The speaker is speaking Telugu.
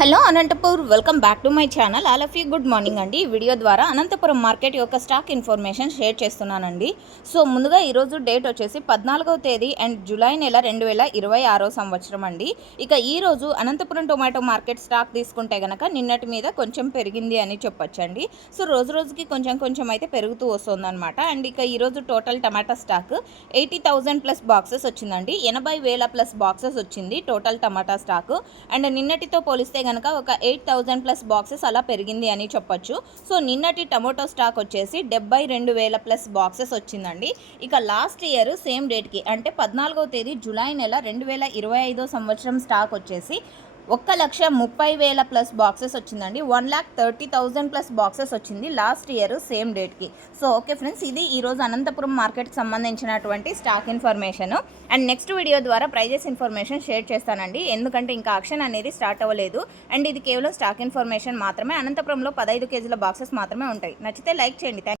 Hello Anantapur, welcome back to my channel. All of you good morning అండి. ఈ వీడియో ద్వారా అనంతపురం మార్కెట్ యొక్క స్టాక్ ఇన్ఫర్మేషన్ షేర్ చేస్తున్నానండి. సో ముందుగా ఈరోజు డేట్ వచ్చేసి 14వ తేదీ అండ్ జూలై నెల 2026 సంవత్సరం అండి. ఇక ఈరోజు అనంతపురం టొమాటో మార్కెట్ స్టాక్ తీసుకుంటే కనుక నిన్నటి మీద కొంచెం పెరిగింది అని చెప్పొచ్చండి. సో రోజు రోజుకి కొంచెం అయితే పెరుగుతూ వస్తుందన్నమాట. అండ్ ఇక ఈరోజు టోటల్ టమాటా స్టాక్ 80,000 ప్లస్ బాక్సెస్ వచ్చిందండి. 80,000 ప్లస్ బాక్సెస్ వచ్చింది టోటల్ టమాటా స్టాక్. అండ్ నిన్నటితో పోలిస్తే కనుక ఒక 8,000 ప్లస్ బాక్సెస్ అలా పెరిగింది అని చెప్పొచ్చు. సో నిన్నటి టమోటో స్టాక్ వచ్చేసి 72,000 ప్లస్ బాక్సెస్ వచ్చిందండి. ఇక లాస్ట్ ఇయర్ సేమ్ డేట్కి అంటే 14వ తేదీ జూలై నెల 2025 సంవత్సరం స్టాక్ వచ్చేసి 1,30,000 ప్లస్ బాక్సెస్ వచ్చిందండి. 1,30,000 ప్లస్ బాక్సెస్ వచ్చింది లాస్ట్ ఇయర్ సేమ్ డేట్కి. సో ఓకే ఫ్రెండ్స్, ఇది ఈరోజు అనంతపురం మార్కెట్కి సంబంధించినటువంటి stock information. And next video ద్వారా ప్రైజెస్ ఇన్ఫర్మేషన్ షేర్ చేస్తానండి, ఎందుకంటే ఇంకా ఆక్షన్ అనేది స్టార్ట్ అవ్వలేదు. అండ్ ఇది కేవలం స్టాక్ ఇన్ఫర్మేషన్ మాత్రమే. అనంతపురంలో 15 కేజీల బాక్సెస్ మాత్రమే ఉంటాయి. నచ్చితే లైక్ చేయండి.